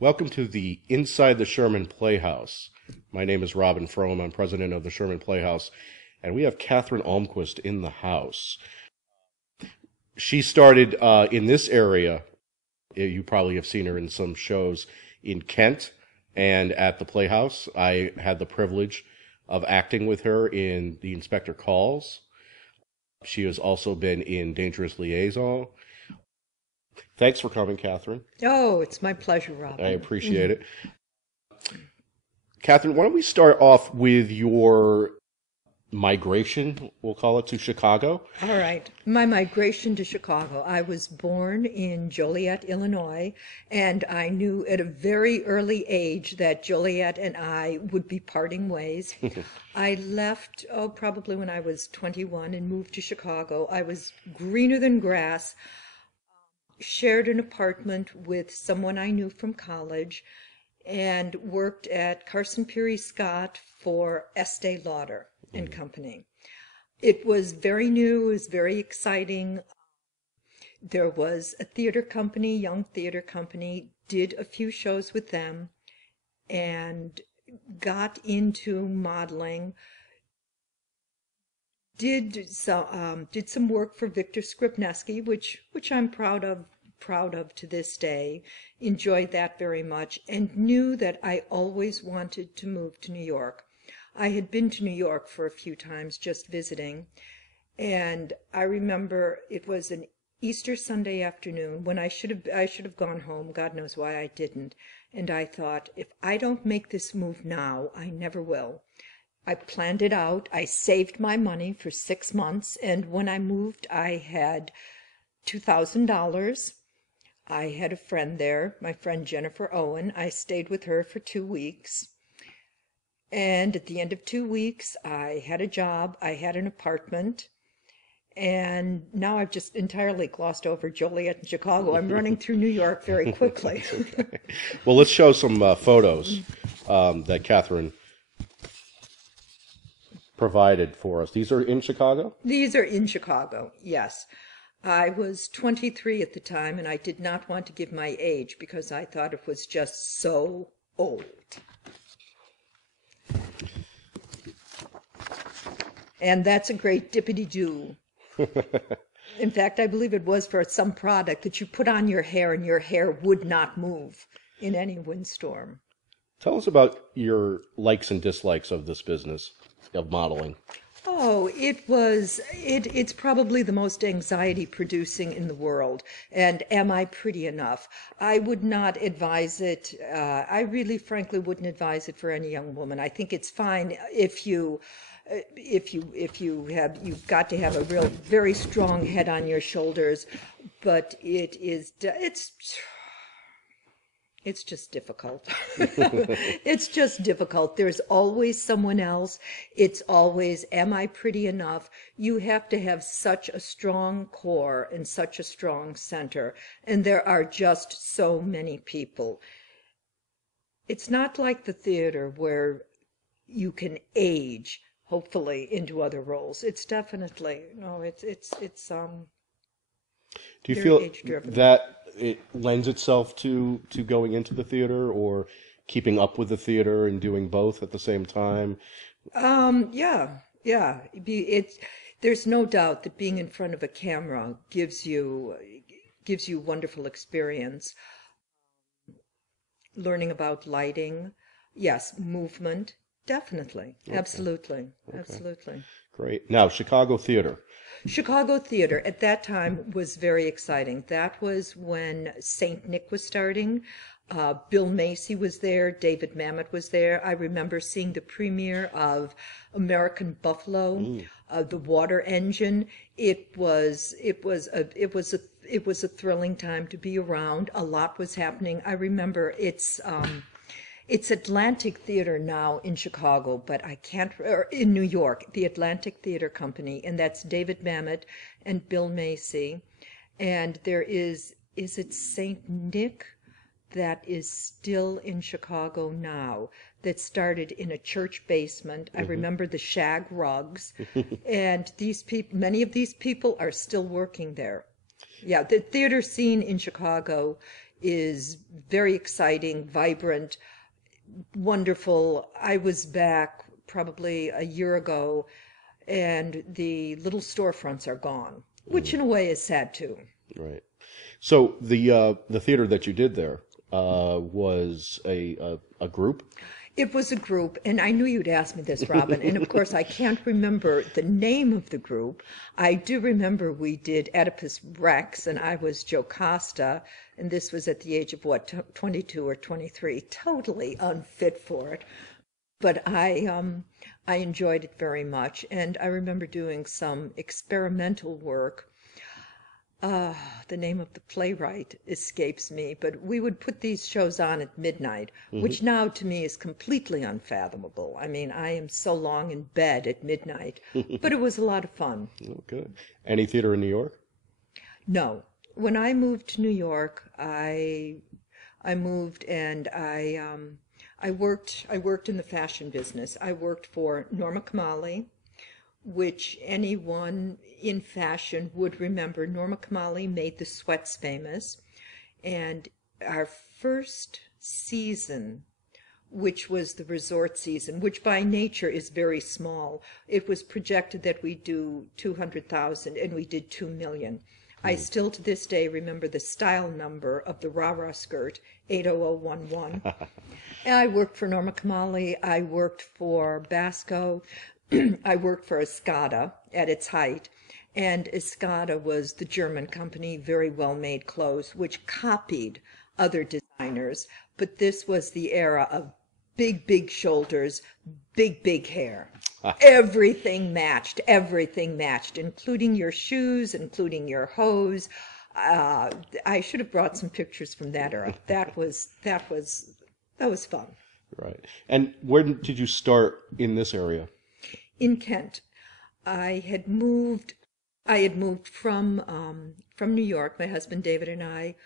Welcome to the Inside the Sherman Playhouse. My name is Robin Fromm. I'm president of the Sherman Playhouse, and we have Katherine Almquist in the house. She started in this area. You probably have seen her in some shows in Kent and at the Playhouse. I had the privilege of acting with her in The Inspector Calls. She has also been in Dangerous Liaison. Thanks for coming, Katherine. Oh, it's my pleasure, Robin. I appreciate it. Katherine, why don't we start off with your migration, we'll call it, to Chicago? All right. My migration to Chicago. I was born in Joliet, Illinois, and I knew at a very early age that Joliet and I would be parting ways. I left, probably when I was 21 and moved to Chicago. I was greener than grass, shared an apartment with someone I knew from college, and worked at Carson Peary Scott for Estee Lauder and Company. It was very new, it was very exciting. There was a theater company, young theater company, did a few shows with them, and got into modeling. Did some work for Victor Skripneski, which I'm proud of to this day. Enjoyed that very much, and knew that I always wanted to move to New York. I had been to New York for a few times just visiting, and I remember it was an Easter Sunday afternoon when I should have gone home. God knows why I didn't. And I thought, if I don't make this move now, I never will. I planned it out. I saved my money for 6 months, and when I moved, I had $2,000. I had a friend there, my friend Jennifer Owen. I stayed with her for 2 weeks. And at the end of 2 weeks, I had a job. I had an apartment. And now I've just entirely glossed over Joliet and Chicago. I'm running through New York very quickly. Okay. Well, let's show some photos that Katherine provided for us. These are in Chicago? These are in Chicago, yes. I was 23 at the time, and I did not want to give my age because I thought it was just so old. And that's a great dippity-doo. In fact, I believe it was for some product that you put on your hair and your hair would not move in any windstorm. Tell us about your likes and dislikes of this business of modeling. Oh, it's probably the most anxiety producing in the world. And am I pretty enough? I would not advise it. I really frankly wouldn't advise it for any young woman. I think it's fine if you've got to have a real very strong head on your shoulders, but it's just difficult. It's just difficult. There's always someone else. It's always, am I pretty enough? You have to have such a strong core and such a strong center. And there are just so many people. It's not like the theater where you can age, hopefully, into other roles. It's definitely, no, it's Do you very feel age-driven. that it lends itself to going into the theater or keeping up with the theater and doing both at the same time? Yeah. There's no doubt that being in front of a camera gives you wonderful experience. Learning about lighting, yes, movement, definitely, Okay. Absolutely. Great. Now, Chicago theater. Chicago theater at that time was very exciting. That was when St. Nick was starting. Bill Macy was there. David Mamet was there. I remember seeing the premiere of American Buffalo, The Water Engine. It was a thrilling time to be around. A lot was happening. I remember it's Atlantic Theater now in Chicago, but or in New York, the Atlantic Theater Company, and that's David Mamet and Bill Macy. And there is it St. Nick that is still in Chicago now, that started in a church basement. I remember the shag rugs, and many of these people are still working there. Yeah, the theater scene in Chicago is very exciting, vibrant, wonderful. I was back probably a year ago, and the little storefronts are gone, which in a way is sad too. Right. So the theater that you did there was a group. It was a group, and I knew you'd ask me this, Robin. And of course, I can't remember the name of the group. I do remember we did Oedipus Rex, and I was Jocasta, and this was at the age of, 22 or 23, totally unfit for it. But I enjoyed it very much, and I remember doing some experimental work. The name of the playwright escapes me, but we would put these shows on at midnight, which now to me is completely unfathomable. I mean, I am so long in bed at midnight, but it was a lot of fun. Oh, good. Any theater in New York? No. When I moved to New York, I moved and I worked in the fashion business. I worked for Norma Kamali, which anyone in fashion would remember. Norma Kamali made the sweats famous. And our first season, which was the resort season, which by nature is very small, it was projected that we'd do 200,000, and we did 2 million. I still to this day remember the style number of the rah-rah skirt, 80011. And I worked for Norma Kamali. I worked for Basco. I worked for Escada at its height, and Escada was the German company, very well-made clothes, which copied other designers, but this was the era of big, big shoulders, big, big hair. Everything matched, including your shoes, including your hose. I should have brought some pictures from that era. That was fun. Right. And where did you start in this area? In Kent. I had moved from New York. My husband David and I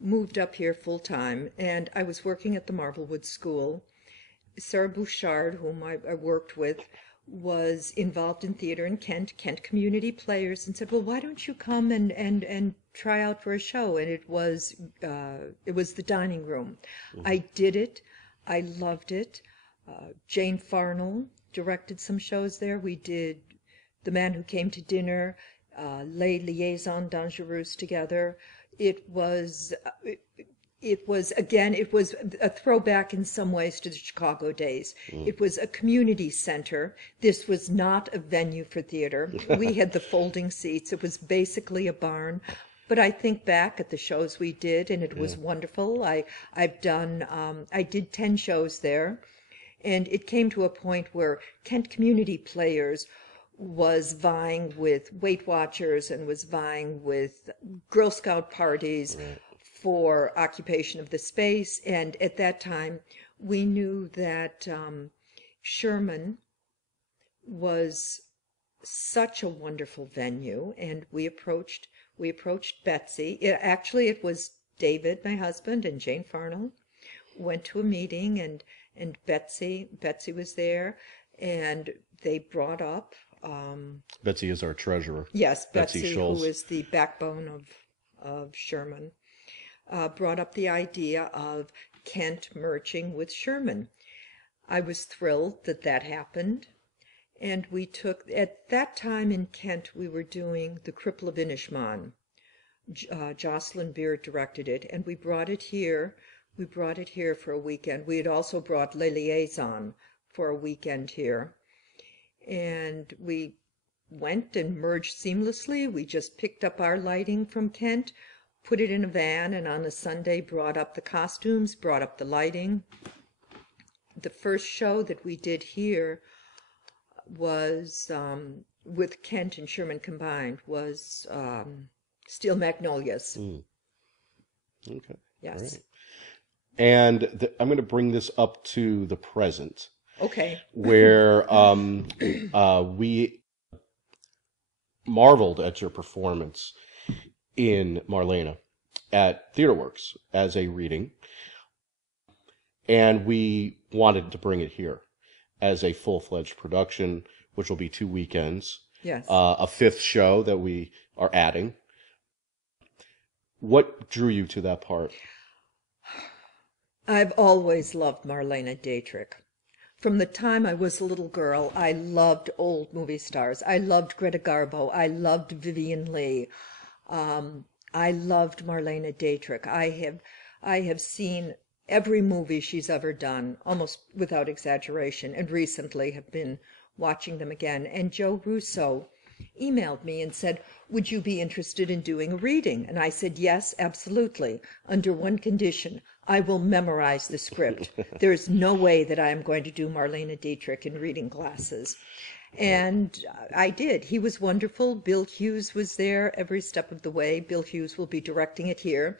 moved up here full time, and I was working at the Marblewood School. Sarah Bouchard, whom I worked with, was involved in theater in Kent Community Players, and said, well, why don't you come and try out for a show? And it was the dining room. I did it. I loved it. Jane Farnell directed some shows there. We did The Man Who Came to Dinner, Les Liaisons Dangereuses together. It was a throwback in some ways to the Chicago days. It was a community center. This was not a venue for theater. We had the folding seats. It was basically a barn. But I think back at the shows we did, and it was wonderful. I did 10 shows there. And it came to a point where Kent Community Players was vying with Weight Watchers and was vying with Girl Scout parties for occupation of the space. And at that time, we knew that Sherman was such a wonderful venue, and we approached Betsy. It was David, my husband, and Jane Farnell went to a meeting, and Betsy was there, and they brought up Betsy is our treasurer. Yes, Betsy who is the backbone of Sherman, brought up the idea of Kent merging with Sherman. I was thrilled that happened, and we took, at that time in Kent, we were doing The Cripple of Inishmaan. Jocelyn Beard directed it, and we brought it here. We brought it here for a weekend. We had also brought Les Liaisons for a weekend here. And we went and merged seamlessly. We just picked up our lighting from Kent, put it in a van, and on a Sunday brought up the costumes, brought up the lighting. The first show that we did here was, with Kent and Sherman combined, was Steel Magnolias. Okay. Yes. Right. And I'm going to bring this up to the present. Okay. Where we marveled at your performance in Marlena at TheaterWorks as a reading, and we wanted to bring it here as a full-fledged production, which will be 2 weekends. Yes. A 5th show that we are adding. What drew you to that part? I've always loved Marlene Dietrich. From the time I was a little girl, I loved old movie stars. I loved Greta Garbo. I loved Vivian Leigh. I loved Marlene Dietrich. I have seen every movie she's ever done, almost without exaggeration, and recently have been watching them again. And Joe Russo emailed me and said, "Would you be interested in doing a reading?" And I said, "Yes, absolutely, under one condition. I will memorize the script. There is no way that I am going to do Marlene Dietrich in reading classes." And I did. He was wonderful. Bill Hughes was there every step of the way. Bill Hughes will be directing it here.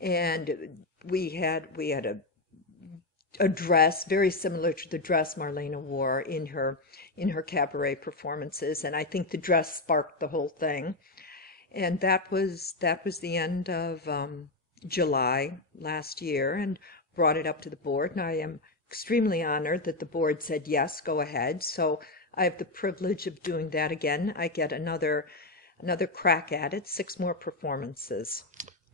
And we had a dress very similar to the dress Marlene wore in her cabaret performances, and I think the dress sparked the whole thing. And that was the end of July last year, and brought it up to the board, and I am extremely honored that the board said yes, go ahead. So I have the privilege of doing that again. I get another crack at it, 6 more performances.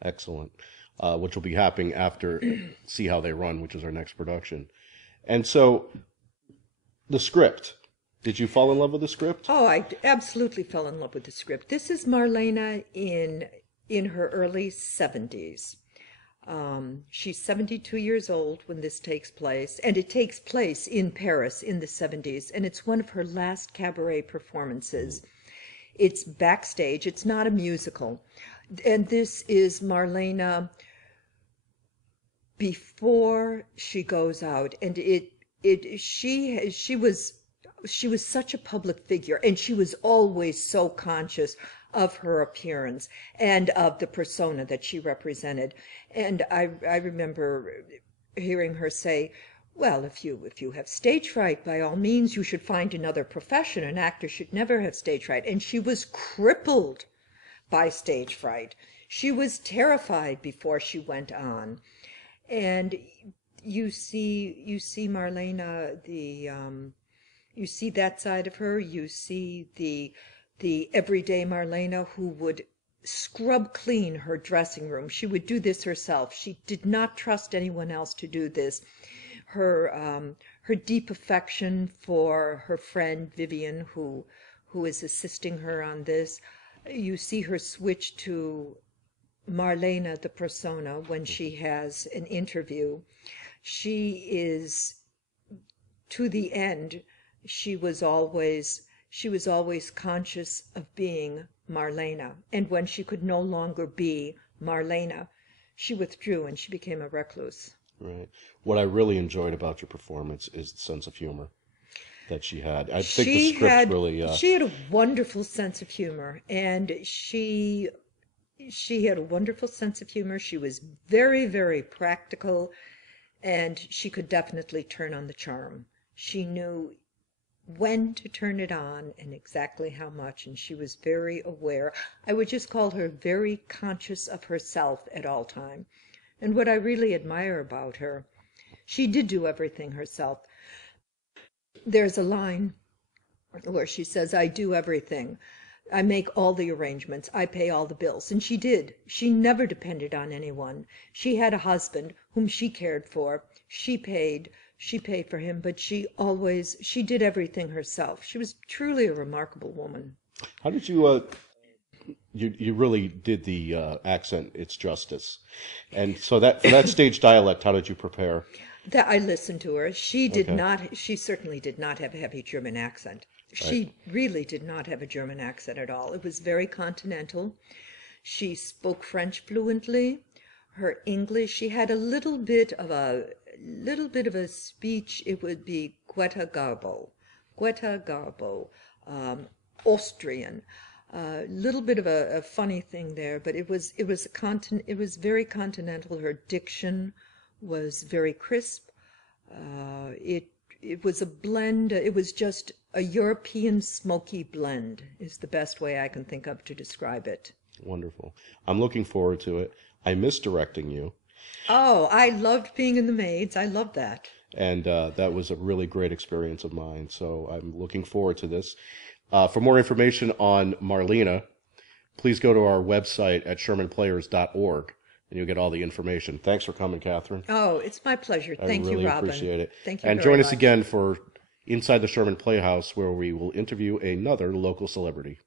Excellent. Which will be happening after See How They Run, which is our next production. And so, the script. Did you fall in love with the script? Oh, I absolutely fell in love with the script. This is Marlene in her early 70s. She's 72 years old when this takes place, and it takes place in Paris in the 70s, and it's one of her last cabaret performances. It's backstage. It's not a musical. And this is Marlene before she goes out, and she was such a public figure, and she was always so conscious of her appearance and of the persona that she represented. And I remember hearing her say, "Well, if you have stage fright, by all means you should find another profession. An actor should never have stage fright." And she was crippled by stage fright. She was terrified before she went on. And you see Marlene, you see that side of her. You see the everyday Marlene who would scrub clean her dressing room. She would do this herself. She did not trust anyone else to do this. Her deep affection for her friend Vivian, who is assisting her on this. You see her switch to Marlene, the persona, when she has an interview. She is, to the end, she was always conscious of being Marlene. And when she could no longer be Marlene, she withdrew and she became a recluse. Right. What I really enjoyed about your performance is the sense of humor that she had. I think the script really... She had a wonderful sense of humor, and she had a wonderful sense of humor. She was very, very practical, and she could definitely turn on the charm. She knew when to turn it on and exactly how much, and she was very aware. I would just call her very conscious of herself at all time. And what I really admire about her, she did do everything herself. There's a line where she says, "I do everything. I make all the arrangements. I pay all the bills." And she did. She never depended on anyone. She had a husband whom she cared for. She paid for him, but she did everything herself. She was truly a remarkable woman. How did you, you really did the accent, its justice. And so for that stage dialect, how did you prepare? That I listened to her. She certainly did not have a heavy German accent. She really did not have a German accent at all. It was very continental. She spoke French fluently. Her English, she had a little bit of a speech. It would be Greta Garbo, Austrian. Little bit of a funny thing there, but it was very continental. Her diction was very crisp. It was a blend. It was just a European smoky blend is the best way I can think of to describe it. Wonderful. I'm looking forward to it. I miss directing you. Oh, I loved being in the Maids. I loved that. And that was a really great experience of mine. So I'm looking forward to this. For more information on Marlene, please go to our website at shermanplayers.org. and you'll get all the information. Thanks for coming, Katherine. Oh, it's my pleasure. I Thank really you, Robin. appreciate it. Thank you And very join us much. again for Inside the Sherman Playhouse, where we will interview another local celebrity.